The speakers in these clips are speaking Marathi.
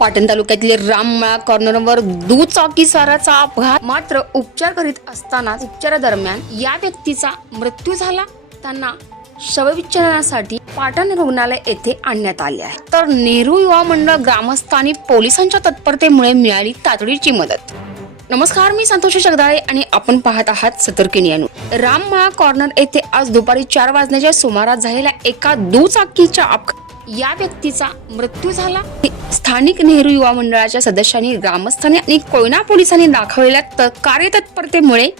पाटण तालुक्यातील राममळा कॉर्नरवर दुचाकीसाराचा अपघात. मात्र उपचार करीत असताना उपचारादरम्यान या व्यक्तीचा मृत्यू झाला. त्यांना शवविच्छेदनासाठी पाटण रुग्णालय येथे आणण्यात आले आहे. तर नेहरू युवा मंडळ ग्रामस्थ पोलिसांच्या तत्परतेमुळे मिळाली तातडीची मदत. नमस्कार मी संतोष जगदाळे आणि आपण पाहत आहात सतर्क नियानू राममळा कॉर्नर येथे आज दुपारी चार वाजण्याच्या सुमारास झालेल्या एका दुचाकीच्या अपघात या व्यक्तीचा मृत्यू झाला. स्थानिक नेहरू युवा मंडळाच्या सदस्यांनी ग्रामस्थांनी आणि कोयना पोलिसांनी दाखवलेल्या त- कार्यतत्परतेमुळे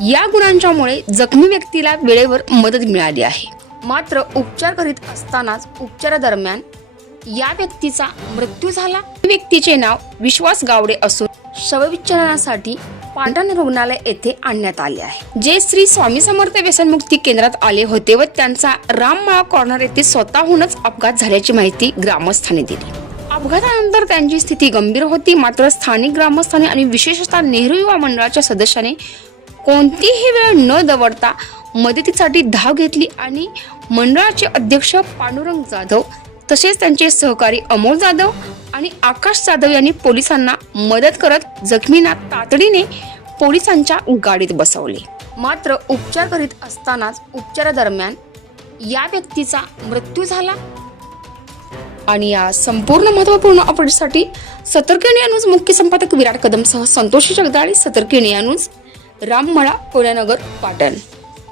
या गुणांच्यामुळे जखमी व्यक्तीला वेळेवर मदत मिळाली आहे. मात्र उपचार करीत असतानाच उपचारादरम्यान या व्यक्तीचा मृत्यू झाला. व्यक्तीचे नाव विश्वास गावडे असून शवविच्छेदनासाठी पाटण रुग्णालय येथे आणण्यात आले आहे. जे श्री स्वामी समर्थ व्यसनमुक्ती केंद्रात आले होते व त्यांचा राममाळा कॉर्नर येथे स्वतःहूनच अपघात झाल्याची माहिती ग्रामस्थांनी दिली. अपघातानंतर त्यांची स्थिती गंभीर होती. मात्र स्थानिक ग्रामस्थांनी आणि विशेषतः नेहरू युवा मंडळाच्या सदस्याने कोणतीही वेळ न दवडता मदतीसाठी धाव घेतली आणि मंडळाचे अध्यक्ष पांडुरंग जाधव तसेच त्यांचे सहकारी अमोल जाधव आणि आकाश जाधव यांनी पोलिसांना मदत करत जखमींना तातडीने पोलिसांच्या गाडीत बसवले. मात्र उपचार करीत असतानाच उपचारादरम्यान या व्यक्तीचा मृत्यू झाला. आणि या संपूर्ण महत्त्वपूर्ण अपडेटसाठी सतर्क न्यूज मुख्य संपादक विराट कदमसह संतोषी जगदाळे सतर्क न्यूज राममळा पुण्यानगर पाटण.